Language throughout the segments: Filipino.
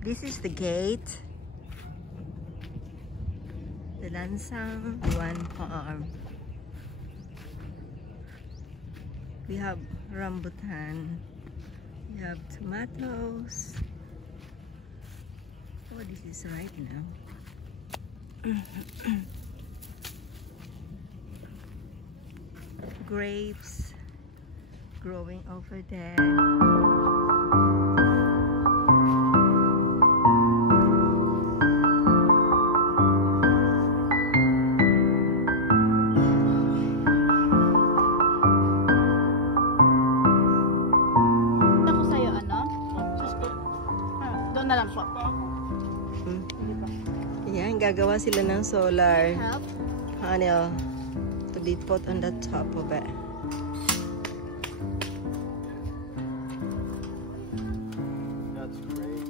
This is the gate. The Lansang Yuan Farm. We have rambutan. We have tomatoes. Oh, this is right now. Grapes growing over there. Ako sa'yo, ano? Doon na lang po. Ayan, gagawa sila ng solar. Help? Ano, to be put on the top of it. That's great.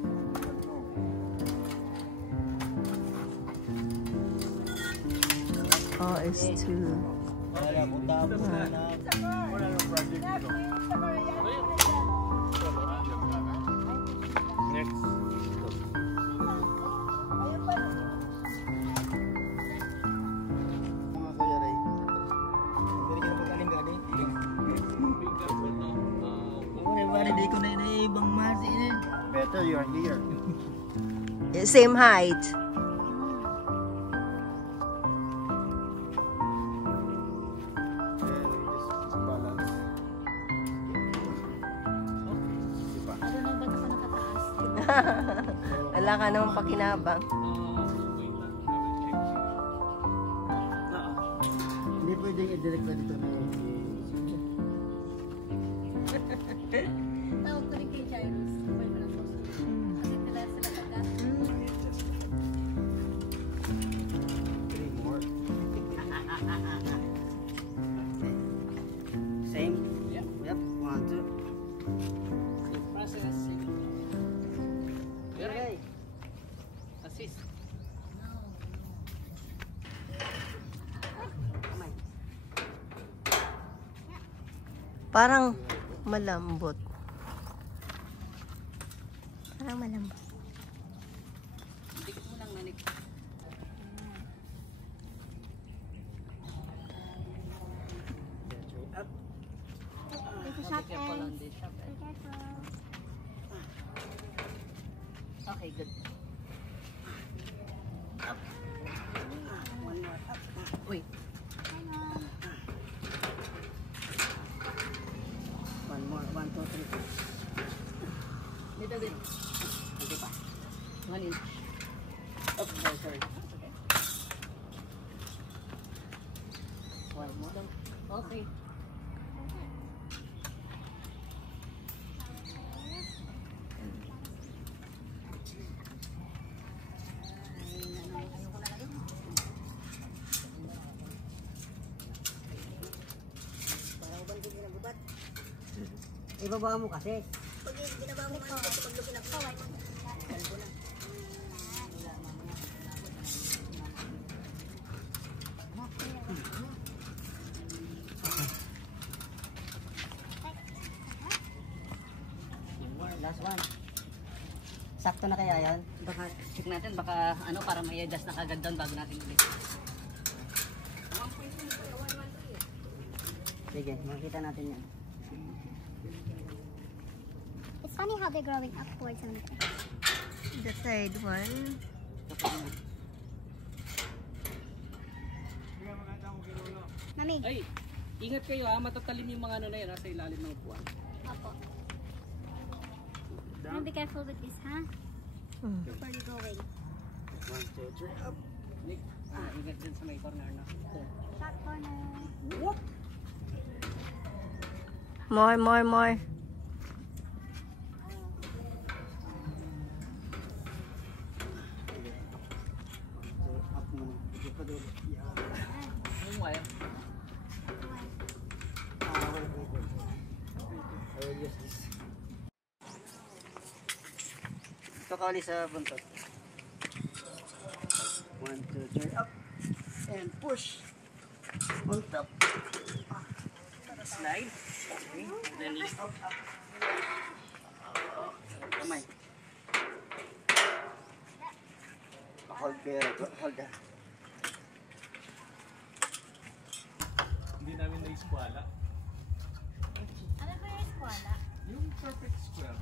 Oh, it's two. Wala po tapos na. Wala nang project dito. Next. Mga Kuya Ray. Pwede ka na pagkaling gani? Everybody, di ko na ibang masi eh. Better you're here. Same height. Wala ka naman pakinabang. Hindi pwedeng i-direct na dito na yung Tawag ko rin kay Jairus. Pwede na po. Kasi sila kagad. 3 more. Same? Yep. Yep. 1, 2. Process. Okay. Assist. Parang malambot. Parang malambot. Dikit mo lang, manik. Up. Ito shot and... Okay, good. Up. One more up. Wait. One more. 1, 2, 3. Little bit. Hindi pa. 1 inch. Oh, sorry. Okay. One more. Okay. Ibaba mo kasi. Pag ginaba mo kasi pag lukin ako, Last one. Sakto na kaya yan? baka check natin, baka ano, para may adjust na kagad doon bago natin ulit. Sige, makikita natin yan. It's funny how they're growing upwards on it. The third one. Mami, Ay, ingat kayo ha, matatalim yung mga ano na yun, sa ilalim ng upuan. Opo. Be careful with this, huh? Where are you going? 1, 2, 3. Up. Nick, ingat din sa may corner na. Shot corner. More. Up mo na. Hindi pa doon. Yung wire. Wait. I will use this. Ito ka ulit sa buntot. 1, 2, 3. Up. And push. On top. Slide. Okay. Then lift up. Kamay. hold care. Hold that. Hindi namin na-eskwala. Ano ba yung eskwala? Yung perfect square.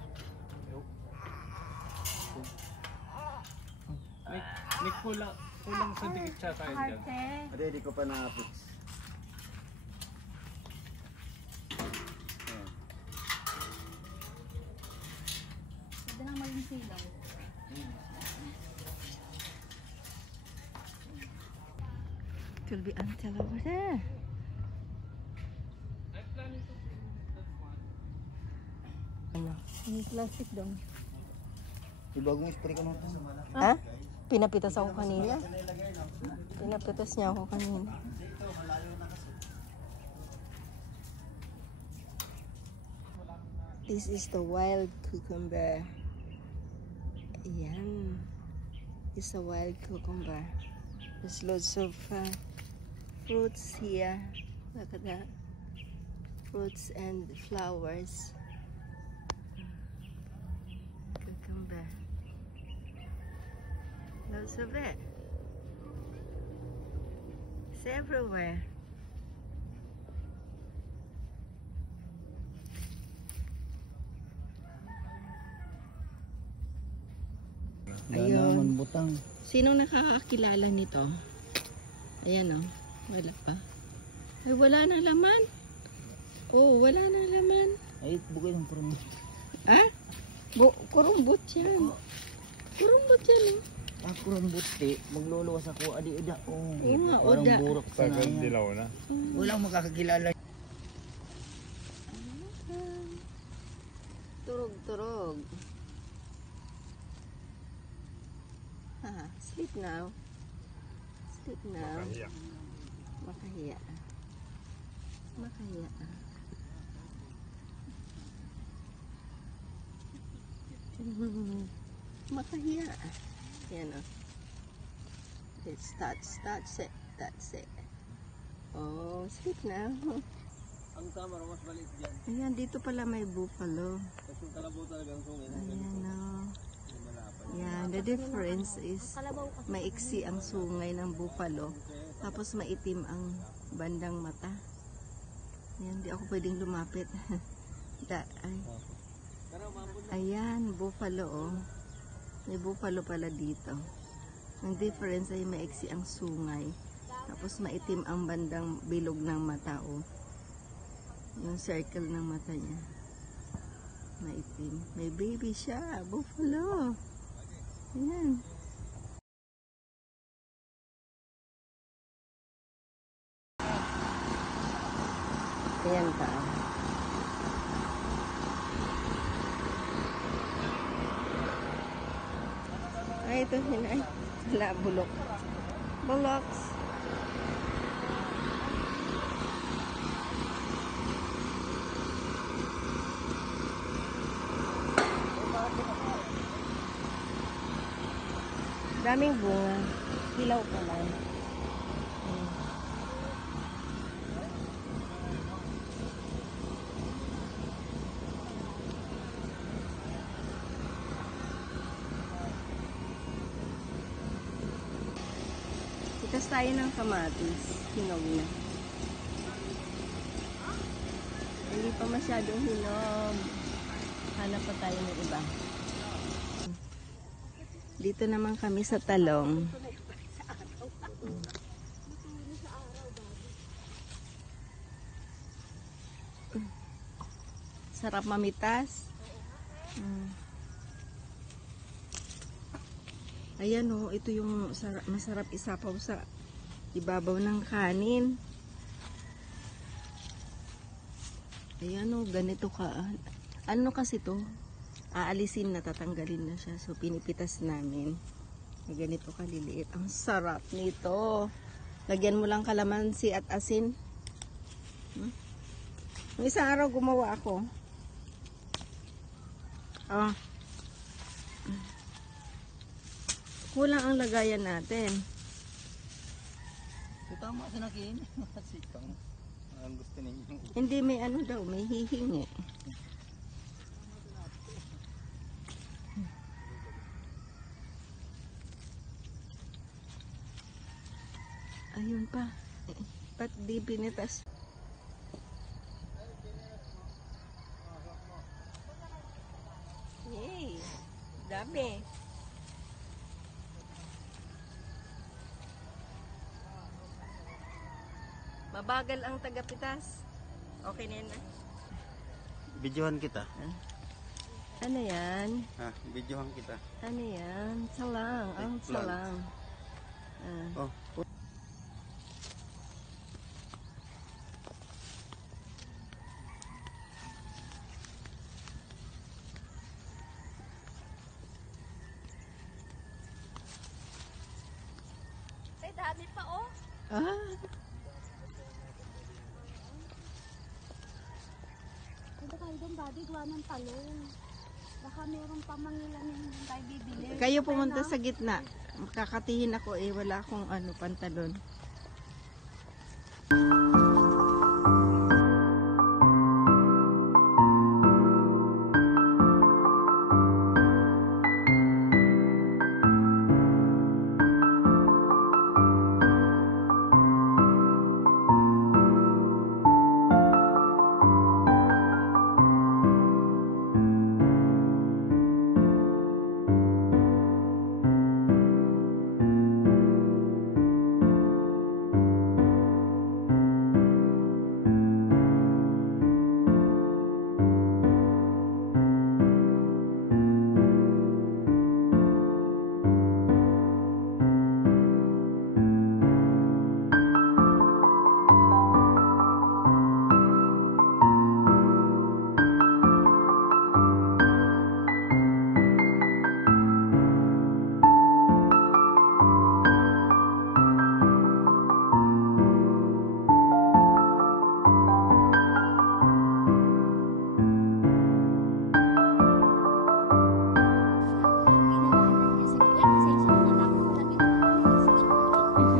May kulang sa dikit siya tayo dyan. Arte. Ready ko pa na-fix. Pwede nang maging silaw. It will be until over there. May plastic doon. Ibagong spray ko natin. Ha? Pinapitas ako kanina. Pinapitas niya ako kanina. This is the wild cucumber. Ayan. It's a wild cucumber. There's lots of fruits here. Look at that. Fruits and flowers. Cucumber. Lots of it. It's everywhere. Ayun. Butang. Sinong nakakakilala nito? Ayan o. Wala pa. Ay, wala nang laman. Oh, wala nang laman. Ay, bukay ng kurumot. Ha? Kurumbot yan. Kurumbot yan o. Kurumot eh. Magluluwas ako. Adi, ida. Oh, Oo nga, parang oda. burok sa Tagal naya. dilaw na. Walang makakakilala. Turog-turog. Sleep now. Sleep now. Makahiya. Makahiya. Makahiya. Makahiya. Yan o. That's it. That's it. Oh, sleep now. Ang tama mas balik dyan. Ayan, dito pala may buffalo. Kasi yung kalabaw talaga ang sungin. Ayan o. Yan, the difference is maiksi ang sungay ng buffalo. Tapos maitim ang bandang mata. Ayan, di ako pwedeng lumapit. Ayan, buffalo oh. May buffalo pala dito. Ang difference ay maiksi ang sungay. Tapos maitim ang bandang bilog ng mata oh. Yung circle ng mata niya. Maitim. May baby siya, buffalo. Ayan. Ayan ka. Ay, ito hinay. Wala, bulok. Buloks. Daming bunga. Hilaw pa lang. Itas tayo ng kamatis. Hinog na. Hindi pa masyadong hinog. Hanap pa tayo ng iba. Dito naman kami sa talong. Sarap mamitas. Ayan o, ito yung masarap isapaw sa ibabaw ng kanin. Ayan o, ganito ka. Ano kasi to? Aalisin na, tatanggalin na siya. So, pinipitas namin. May ganito kaliliit. Ang sarap nito. Lagyan mo lang kalamansi at asin. Yung isang araw gumawa ako. Kulang ang lagayan natin. Tama sa nakin. Sikang. Ang gusto ninyo. Hindi, may ano daw, may hihingi. Ayun pa. Ba't di pinitas? Yay! Dami. Mabagal ang tagapitas. Okay na yun na. Videohan kita. Ano yan? Ha, videohan kita. Ano yan? Salang. Ang Eggplant. salang. Oh. Ay, dami pa oh. Ah, Pwede kayo doon, buddy, gawa ng talong. Baka meron pa mangilan yung hindi tayo bibili. kayo pumunta sa gitna. Makakatihin ako eh. Wala akong pantalon.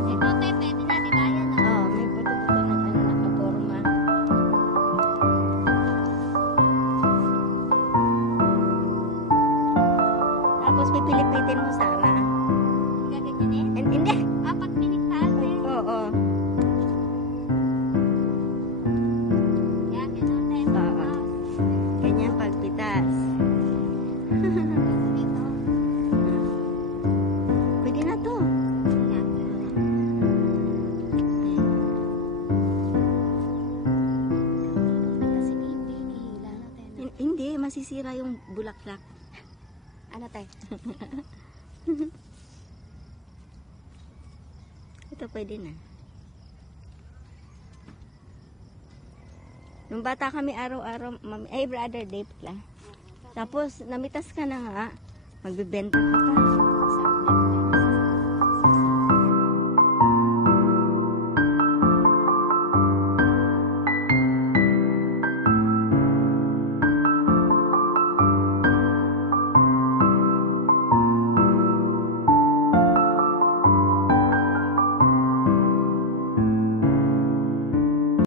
Ito, te, pwede na, di ba? Yan, oh. Oh, may buto-buto ng nakaporma. Tapos pipilipitin mo sana. Gaganyanin? Hindi. Apat piniktas, eh. Oo. Yan, ganun, te. Oo. Ganyan pagpitas. Dito. Pwede na to. Yan. Kasi hindi hinihila natin. Hindi, masisira yung bulaklak. Ano, te? Ito pwede na. Nung bata kami araw-araw, brother Dave lang. Tapos, namitas ka na nga, magbibenta ka pa.